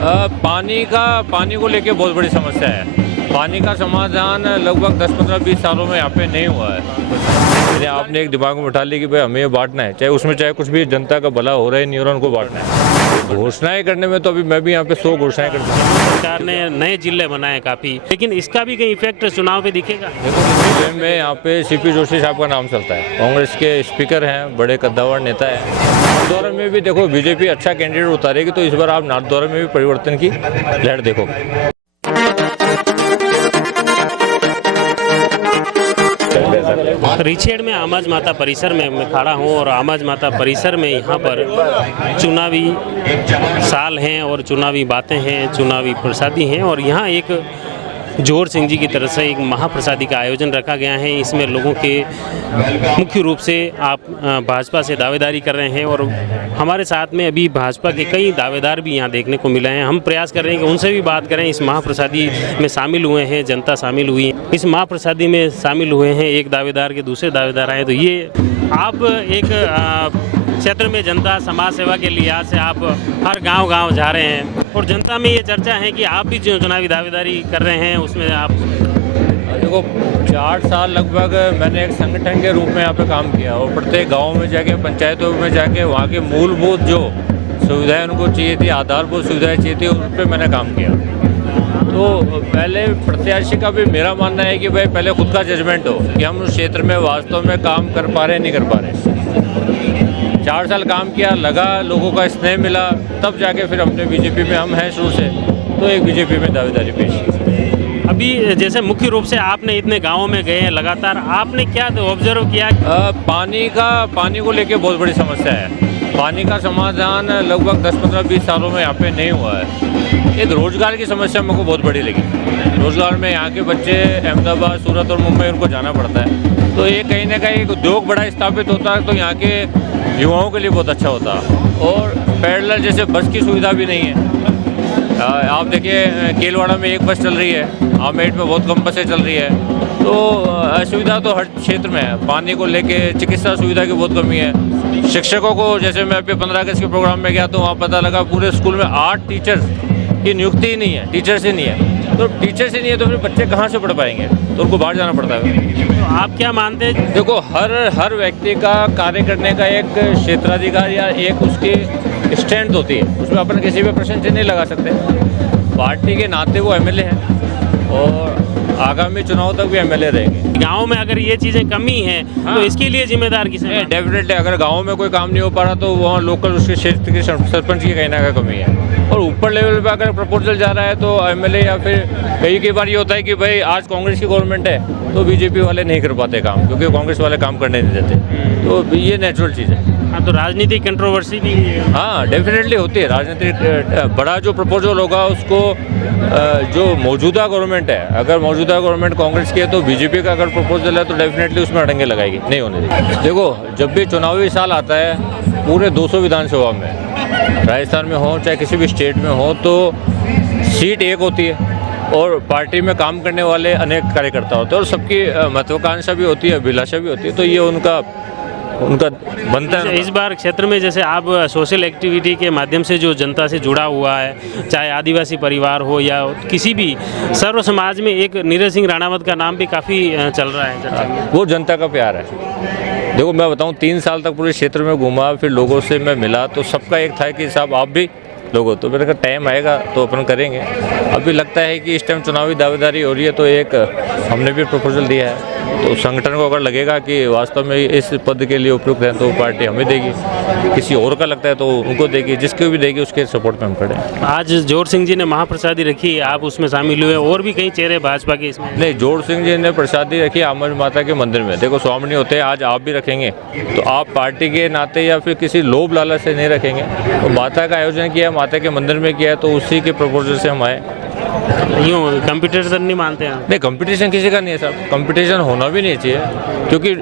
पानी को लेके बहुत बड़ी समस्या है। पानी का समाधान लगभग 10-15-20 सालों में यहाँ पे नहीं हुआ है। आपने एक दिमाग में उठा ली कि भाई हमें ये बांटना है, चाहे कुछ भी, जनता का भला हो रहा है नहीं हो रहा, उनको बांटना है। घोषणाएं करने में तो अभी मैं भी यहाँ पे 100 घोषणाएं कर चुका हूँ। सरकार ने नए जिले बनाए काफ़ी, लेकिन इसका भी कहीं इफेक्ट चुनाव पे दिखेगा? देखो, जिले में यहाँ पे सीपी जोशी साहब का नाम चलता है, कांग्रेस के स्पीकर हैं, बड़े कद्दावर नेता है। नाथद्वारा में भी देखो बीजेपी अच्छा कैंडिडेट उतारेगी, तो इस बार आप नाथद्वारा में भी परिवर्तन की लहर देखोगे। रिछेड़ में आमाज माता परिसर में मैं खड़ा हूँ और आमाज माता परिसर में यहाँ पर चुनावी साल हैं और चुनावी बातें हैं, चुनावी प्रसादी हैं और यहाँ एक जोर सिंह जी की तरफ से एक महाप्रसादी का आयोजन रखा गया है। इसमें लोगों के मुख्य रूप से आप भाजपा से दावेदारी कर रहे हैं और हमारे साथ में अभी भाजपा के कई दावेदार भी यहाँ देखने को मिले हैं। हम प्रयास कर रहे हैं कि उनसे भी बात करें। इस महाप्रसादी में शामिल हुए हैं, जनता शामिल हुई है, इस महाप्रसादी में शामिल हुए हैं। एक दावेदार के दूसरे दावेदार आए, तो ये आप एक क्षेत्र में जनता समाज सेवा के लिहाज से आप हर गांव जा रहे हैं और जनता में ये चर्चा है कि आप भी जो चुनावी दावेदारी कर रहे हैं उसमें आप देखो 4 साल लगभग मैंने एक संगठन के रूप में यहाँ पे काम किया और प्रत्येक गांव में जाके, पंचायतों में जाके वहाँ के मूलभूत जो सुविधाएं उनको चाहिए थी, आधारभूत सुविधाएं चाहिए थी, उन पर मैंने काम किया। तो पहले प्रत्याशी का भी मेरा मानना है कि भाई पहले खुद का जजमेंट हो कि हम उस क्षेत्र में वास्तव में काम कर पा रहे नहीं कर पा रहे। 4 साल काम किया, लगा, लोगों का स्नेह मिला, तब जाके फिर हमने बीजेपी में, हम हैं शुरू से, तो एक बीजेपी में दावेदारी पेश की। अभी जैसे मुख्य रूप से आपने इतने गांवों में गए हैं लगातार, आपने क्या ऑब्जर्व किया? पानी को लेके बहुत बड़ी समस्या है। पानी का समाधान लगभग 10-15-20 सालों में यहाँ पे नहीं हुआ है। एक रोजगार की समस्या मेरे को बहुत बड़ी लगी। रोजगार में यहाँ के बच्चे अहमदाबाद, सूरत और मुंबई उनको जाना पड़ता है, तो ये कहीं ना कहीं एक उद्योग बड़ा स्थापित होता है तो यहाँ के युवाओं के लिए बहुत अच्छा होता। और पैरेलल जैसे बस की सुविधा भी नहीं है। आप देखिए केलवाड़ा में एक बस चल रही है, आमेठ में बहुत कम बसें चल रही है, तो असुविधा तो हर क्षेत्र में है। पानी को लेके चिकित्सा सुविधा की बहुत कमी है। शिक्षकों को, जैसे मैं अभी 15 अगस्त के प्रोग्राम में गया तो वहाँ पता लगा पूरे स्कूल में 8 टीचर्स की नियुक्ति ही नहीं है, टीचर्स ही नहीं है। तो टीचर्स ही नहीं है तो फिर बच्चे कहाँ से पढ़ पाएंगे, तो उनको बाहर जाना पड़ता है। तो आप क्या मानते हैं? देखो, हर व्यक्ति का कार्य करने का एक क्षेत्राधिकार या एक उसकी स्ट्रेंथ होती है, उसमें अपन किसी भी प्रश्न से नहीं लगा सकते। पार्टी के नाते वो एमएलए हैं और आगामी चुनाव तक भी एमएलए रहेंगे। गांव में अगर ये चीज़ें कमी हैं तो इसके लिए जिम्मेदार किसे है? डेफिनेटली अगर गांव में कोई काम नहीं हो पा रहा तो वहाँ लोकल उसके क्षेत्र के सरपंच की कहीं ना कहीं कमी है। और ऊपर लेवल पे अगर प्रपोजल जा रहा है तो एमएलए या फिर कई बार ये होता है कि भाई आज कांग्रेस की गवर्नमेंट है तो बीजेपी वाले नहीं कर पाते काम, क्योंकि कांग्रेस वाले काम करने नहीं देते, तो ये नेचुरल चीज़ है। हाँ, तो राजनीतिक कंट्रोवर्सी भी हाँ डेफिनेटली होती है। राजनीतिक बड़ा जो प्रपोजल होगा उसको जो मौजूदा गवर्नमेंट है, अगर मौजूदा गवर्नमेंट कांग्रेस की है तो बीजेपी का अगर प्रपोजल है तो डेफिनेटली उसमें अड़ंगे लगाएगी, नहीं होने देगी। देखो, जब भी चुनावी साल आता है पूरे 200 विधानसभा में, राजस्थान में हो चाहे किसी भी स्टेट में हो, तो सीट एक होती है और पार्टी में काम करने वाले अनेक कार्यकर्ता होते हैं और सबकी महत्वाकांक्षा भी होती है, अभिलाषा भी होती है, तो ये उनका बनता है। इस बार क्षेत्र में जैसे आप सोशल एक्टिविटी के माध्यम से जो जनता से जुड़ा हुआ है, चाहे आदिवासी परिवार हो या किसी भी सर्व समाज में, एक नीरज सिंह राणावत का नाम भी काफ़ी चल रहा है। वो जनता का प्यार है। देखो, मैं बताऊं, 3 साल तक पूरे क्षेत्र में घूमा, फिर लोगों से मैं मिला, तो सबका एक था कि साहब आप भी लोगों, तो मेरे का टाइम आएगा तो अपन करेंगे। अभी लगता है कि इस टाइम चुनावी दावेदारी हो रही है तो एक हमने भी प्रपोजल दिया है, तो संगठन को अगर लगेगा कि वास्तव में इस पद के लिए उपयुक्त है तो पार्टी हमें देगी, किसी और का लगता है तो उनको देगी, जिसको भी देगी उसके सपोर्ट में हम खड़े हैं। आज जोर सिंह जी ने महाप्रसादी रखी, आप उसमें शामिल हुए, और भी कई चेहरे भाजपा के इसमें? नहीं, जोर सिंह जी ने प्रसादी रखी आमज माता के मंदिर में। देखो, स्वामी होते हैं, आज आप भी रखेंगे तो आप पार्टी के नाते या फिर किसी लोभ लालच से नहीं रखेंगे। तो माता का आयोजन किया, माता के मंदिर में किया, तो उसी के प्रपोजल से हम आए। यूँ कंपटीशन नहीं मानते हैं? नहीं, कंपटीशन किसी का नहीं है साहब, कंपटीशन होना भी नहीं चाहिए, क्योंकि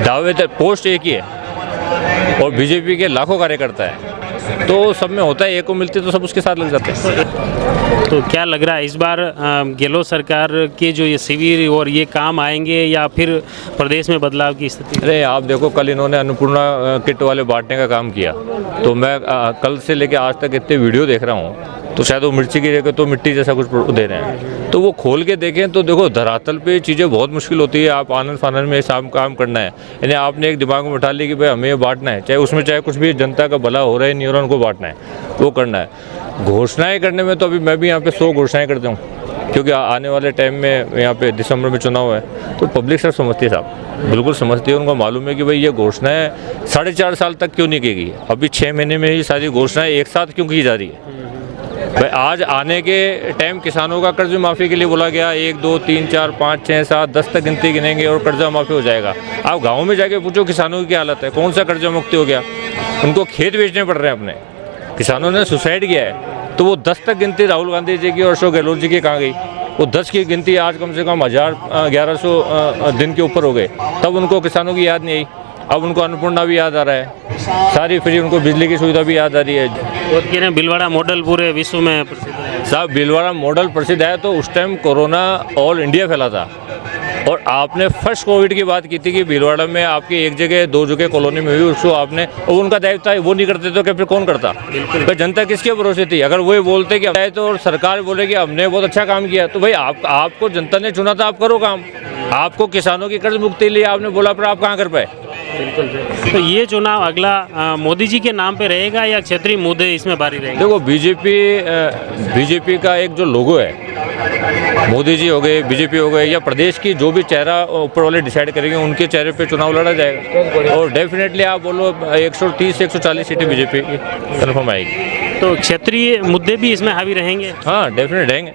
दावेदार पोस्ट एक ही है और बीजेपी के लाखों कार्यकर्ता है, तो सब में होता है, एक को मिलती तो सब उसके साथ लग जाते हैं। तो क्या लग रहा है इस बार गहलोत सरकार के जो ये शिविर और ये काम आएंगे या फिर प्रदेश में बदलाव की स्थिति? अरे आप देखो, कल इन्होंने अन्नपूर्णा किट वाले बांटने का काम किया, तो मैं कल से लेकर आज तक इतने वीडियो देख रहा हूँ तो शायद वो मिर्ची की जगह तो मिट्टी जैसा कुछ दे रहे हैं। तो वो खोल के देखें तो देखो धरातल पे चीज़ें बहुत मुश्किल होती है। आप आनंद फानंद में शाम काम करना है, यानी आपने एक दिमाग में बैठा ली कि भाई हमें ये बांटना है, चाहे उसमें चाहे कुछ भी जनता का भला हो रहा है नहीं हो रहा, उनको बांटना है, वो करना है। घोषणाएँ करने में तो अभी मैं भी यहाँ पे 100 घोषणाएँ करता हूँ, क्योंकि आने वाले टाइम में यहाँ पे दिसंबर में चुनाव है। तो पब्लिक सब समझती है साहब, बिल्कुल समझती है। उनको मालूम है कि भाई ये घोषणाएं 4.5 साल तक क्यों नहीं की गई, अभी 6 महीने में ही सारी घोषणाएं एक साथ क्यों की जा रही है। भाई आज आने के टाइम किसानों का कर्ज माफ़ी के लिए बोला गया, 1 2 3 4 5 6 7 10 तक गिनती गिनेंगे और कर्जा माफ़ी हो जाएगा। आप गाँव में जाके पूछो किसानों की क्या हालत है, कौन सा कर्जा मुक्ति हो गया, उनको खेत बेचने पड़ रहे हैं अपने, किसानों ने सुसाइड किया है। तो वो 10 तक गिनती राहुल गांधी जी की और अशोक गहलोत जी की कहाँ गई? वो 10 की गिनती आज कम से कम 1100 दिन के ऊपर हो गए, तब उनको किसानों की याद नहीं आई। अब उनको अन्नपूर्णा भी याद आ रहा है, सारी फ्री उनको बिजली की सुविधा भी याद आ रही है। वो कह रहे हैं भीलवाड़ा मॉडल पूरे विश्व में प्रसिद्ध है। साहब भीलवाड़ा मॉडल प्रसिद्ध है, तो उस टाइम कोरोना ऑल इंडिया फैला था और आपने फर्स्ट कोविड की बात की थी कि भीलवाड़ा में आपकी 1 जगह 2 जगह कॉलोनी में हुई, उसको आपने, और उनका दायित्व था, वो नहीं करते तो क्या फिर कौन करता? भाई जनता किसके भरोसे थी? अगर वो बोलते कि तो और सरकार बोले कि हमने बहुत अच्छा काम किया, तो भाई आपको जनता ने चुना था, आप करो काम। आपको किसानों की कर्ज मुक्ति लिए आपने बोला, पर आप कहाँ कर पाए? बिल्कुल। तो ये चुनाव अगला मोदी जी के नाम पे रहेगा या क्षेत्रीय मुद्दे इसमें भारी रहेंगे? देखो बीजेपी का एक जो लोगो है, मोदी जी हो गए, बीजेपी हो गए, या प्रदेश की जो भी चेहरा ऊपर वाले डिसाइड करेंगे उनके चेहरे पे चुनाव लड़ा जाएगा। और डेफिनेटली आप बोलो 130 से 140 सीटें बीजेपी की कन्फर्म आएगी। तो क्षेत्रीय मुद्दे भी इसमें हावी रहेंगे? हाँ डेफिनेट रहेंगे।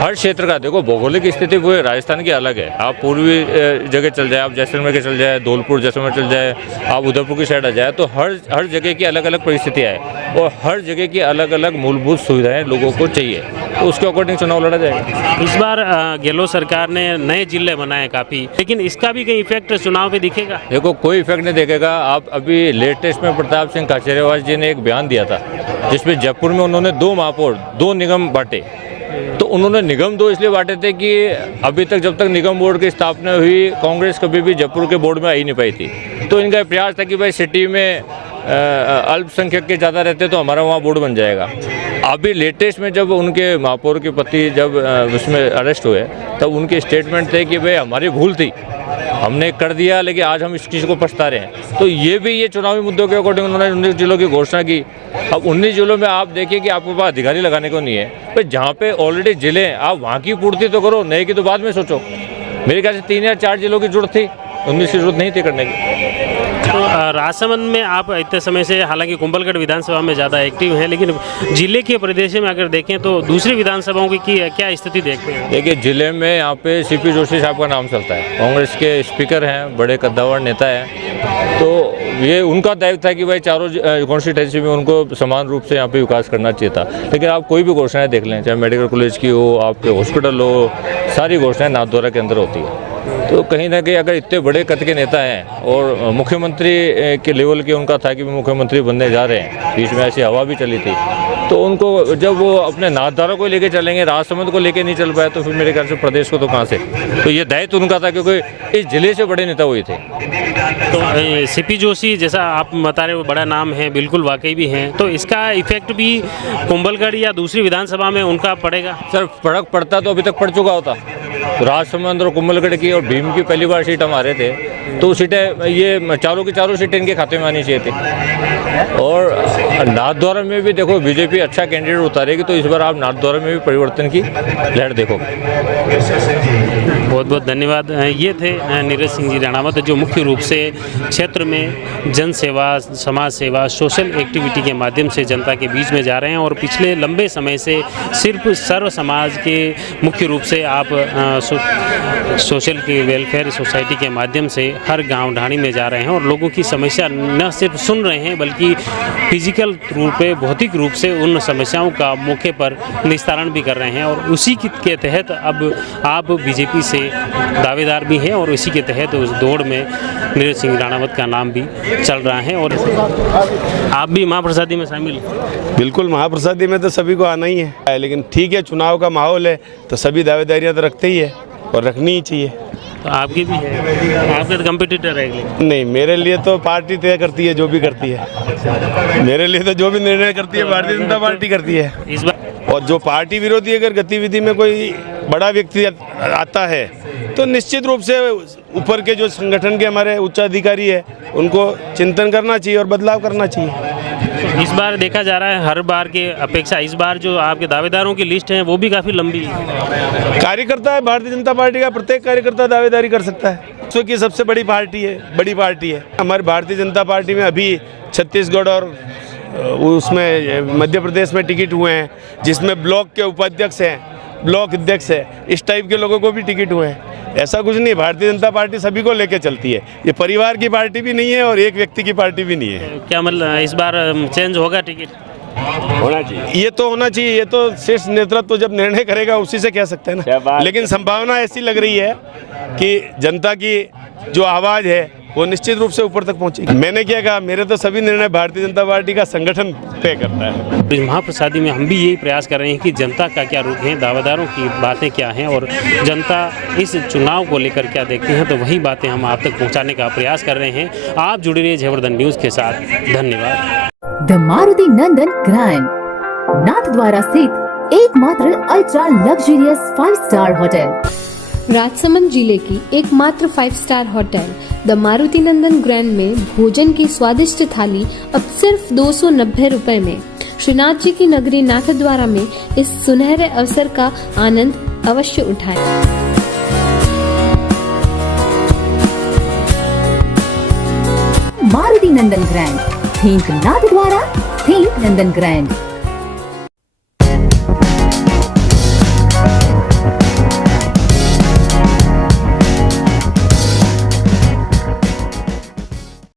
हर क्षेत्र का देखो भौगोलिक स्थिति पूरे राजस्थान की अलग है। आप पूर्वी जगह चल जाए, आप जैसलमेर के चल जाए, धौलपुर जैसलमेर चल जाए, आप उदयपुर की साइड आ जाए, तो हर जगह की अलग अलग परिस्थितियाँ है और हर जगह की अलग अलग मूलभूत सुविधाएं लोगों को चाहिए, तो उसके अकॉर्डिंग चुनाव लड़ा जाएगा। इस बार गहलोत सरकार ने नए जिले बनाए काफ़ी, लेकिन इसका भी कहीं इफेक्ट चुनाव पे दिखेगा? देखो कोई इफेक्ट नहीं दिखेगा। आप अभी लेटेस्ट में प्रताप सिंह खाचरियावास जी ने एक बयान दिया था जिसमें जयपुर में उन्होंने 2 महापौर 2 निगम बांटे। तो उन्होंने निगम 2 इसलिए बांटे थे कि अभी तक जब तक निगम बोर्ड की स्थापना हुई, कांग्रेस कभी भी जयपुर के बोर्ड में आ ही नहीं पाई थी। तो इनका प्रयास था कि भाई सिटी में अल्पसंख्यक के ज़्यादा रहते तो हमारा वहाँ बोर्ड बन जाएगा। अभी लेटेस्ट में जब उनके महापौर के पति जब उसमें अरेस्ट हुए, तब उनके स्टेटमेंट थे कि भाई हमारी भूल थी, हमने कर दिया, लेकिन आज हम इस चीज़ को पछता रहे हैं। तो ये भी ये चुनावी मुद्दों के अकॉर्डिंग उन्होंने 19 जिलों की घोषणा की। अब 19 जिलों में आप देखिए कि आपके पास अधिकारी लगाने को नहीं है, पर जहाँ पे ऑलरेडी जिले हैं आप वहाँ की पूर्ति तो करो, नए की तो बाद में सोचो। मेरे ख्याल से 3 या 4 जिलों की जरूरत थी, 19 की जरूरत नहीं थी करने की। तो राजसमंद में आप इतने समय से, हालांकि कुंभलगढ़ विधानसभा में ज़्यादा एक्टिव हैं, लेकिन जिले के प्रदेश में अगर देखें तो दूसरी विधानसभाओं की क्या स्थिति देखते हैं? देखिए जिले में यहाँ पे सीपी जोशी साहब का नाम चलता है, कांग्रेस के स्पीकर हैं, बड़े कद्दावर नेता हैं। तो ये उनका दायित्व था कि भाई चारों कॉन्स्टिट्यूंसी में उनको समान रूप से यहाँ पे विकास करना चाहिए था। लेकिन आप कोई भी घोषणाएं देख लें, चाहे मेडिकल कॉलेज की हो, आपके हॉस्पिटल हो, सारी घोषणाएं नाथद्वारा के अंदर होती है। तो कहीं ना कहीं अगर इतने बड़े कद के नेता हैं और मुख्यमंत्री के लेवल के उनका था कि मुख्यमंत्री बनने जा रहे हैं, बीच में ऐसी हवा भी चली थी, तो उनको जब वो अपने नाथद्वारा को लेके चलेंगे, राजसमंद को लेके नहीं चल पाए, तो फिर मेरे ख्याल से प्रदेश को तो कहाँ से। तो ये दायित्व उनका था, क्योंकि इस जिले से बड़े नेता हुए थे। तो सीपी जोशी जैसा आप बता रहे हो बड़ा नाम है, बिल्कुल वाकई भी हैं, तो इसका इफेक्ट भी कुंभलगढ़ या दूसरी विधानसभा में उनका पड़ेगा? सर फर्क पड़ता तो अभी तक पड़ चुका होता। राजसमंद और कुंभलगढ़ की और भीम की पहली बार सीट हम हारे थे, तो सीटें ये चारों की चारों सीटें इनके खाते में आनी चाहिए थी। और नाथद्वारा में भी देखो बीजेपी अच्छा कैंडिडेट उतारेगी, तो इस बार आप नाथद्वारा में भी परिवर्तन की लहर देखोगे। बहुत बहुत धन्यवाद। ये थे नीरज सिंह जी राणावत, जो मुख्य रूप से क्षेत्र में जन सेवा, समाज सेवा, सोशल एक्टिविटी के माध्यम से जनता के बीच में जा रहे हैं और पिछले लंबे समय से सिर्फ सर्व समाज के मुख्य रूप से आप सोशल के वेलफेयर सोसाइटी के माध्यम से हर गांव ढाणी में जा रहे हैं और लोगों की समस्या न सिर्फ सुन रहे हैं, बल्कि फिजिकल रूप पे, भौतिक रूप से उन समस्याओं का मौके पर निस्तारण भी कर रहे हैं। और उसी के तहत अब आप बीजेपी से दावेदार भी हैं और इसी के तहत उस दौड़ में नीरज सिंह राणावत का नाम भी चल रहा है। और आप भी महाप्रसादी में शामिल? बिल्कुल, महाप्रसादी में तो सभी को आना ही है, लेकिन ठीक है, चुनाव का माहौल है तो सभी दावेदारियां तो रखते ही है और रखनी ही चाहिए। तो आपकी भी है, आपके तो कंपटीटर है लेकिन। नहीं, मेरे लिए तो पार्टी तय करती है जो भी करती है। मेरे लिए तो जो भी निर्णय करती है भारतीय जनता पार्टी करती है। इस बार और जो पार्टी विरोधी अगर गतिविधि में कोई बड़ा व्यक्ति आता है तो निश्चित रूप से ऊपर के जो संगठन के हमारे उच्च अधिकारी है उनको चिंतन करना चाहिए और बदलाव करना चाहिए। इस बार देखा जा रहा है हर बार के अपेक्षा इस बार जो आपके दावेदारों की लिस्ट है वो भी काफ़ी लंबी है। कार्यकर्ता है भारतीय जनता पार्टी का, प्रत्येक कार्यकर्ता दावेदारी कर सकता है। विश्व की सबसे बड़ी पार्टी है, बड़ी पार्टी है। हमारी भारतीय जनता पार्टी में अभी छत्तीसगढ़ और उसमें मध्य प्रदेश में टिकट हुए हैं, जिसमें ब्लॉक के उपाध्यक्ष हैं, ब्लॉक अध्यक्ष है, इस टाइप के लोगों को भी टिकट हुए हैं। ऐसा कुछ नहीं, भारतीय जनता पार्टी सभी को लेके चलती है। ये परिवार की पार्टी भी नहीं है और एक व्यक्ति की पार्टी भी नहीं है। क्या मतलब इस बार चेंज होगा टिकट? होना चाहिए, ये तो होना चाहिए। ये तो शीर्ष नेतृत्व जब निर्णय करेगा उसी से कह सकते हैं ना। लेकिन संभावना ऐसी लग रही है कि जनता की जो आवाज़ है वो निश्चित रूप से ऊपर तक पहुंचेगी। मैंने क्या कहा, मेरे तो सभी निर्णय भारतीय जनता पार्टी का संगठन तय करता है। इस महाप्रसादी में हम भी यही प्रयास कर रहे हैं कि जनता का क्या रुख है, दावेदारों की बातें क्या हैं और जनता इस चुनाव को लेकर क्या देखती हैं, तो वही बातें हम आप तक पहुंचाने का प्रयास कर रहे हैं। आप जुड़े रहिए जयवर्धन न्यूज़ के साथ। धन्यवाद। The Maruti Nandan grand, Nathdwara स्थित एकमात्र ultra luxurious 5 star hotel, Rajsamand जिले की एकमात्र 5 star hotel the Maruti Nandan grand में भोजन की स्वादिष्ट थाली अब सिर्फ 290 रुपए में। श्रीनाथ जी की नगरी नाथद्वारा में इस सुनहरे अवसर का आनंद अवश्य उठाएं। मारुति नंदन ग्रैंड, थिंक नाथद्वारा, थिंक नंदन ग्रैंड।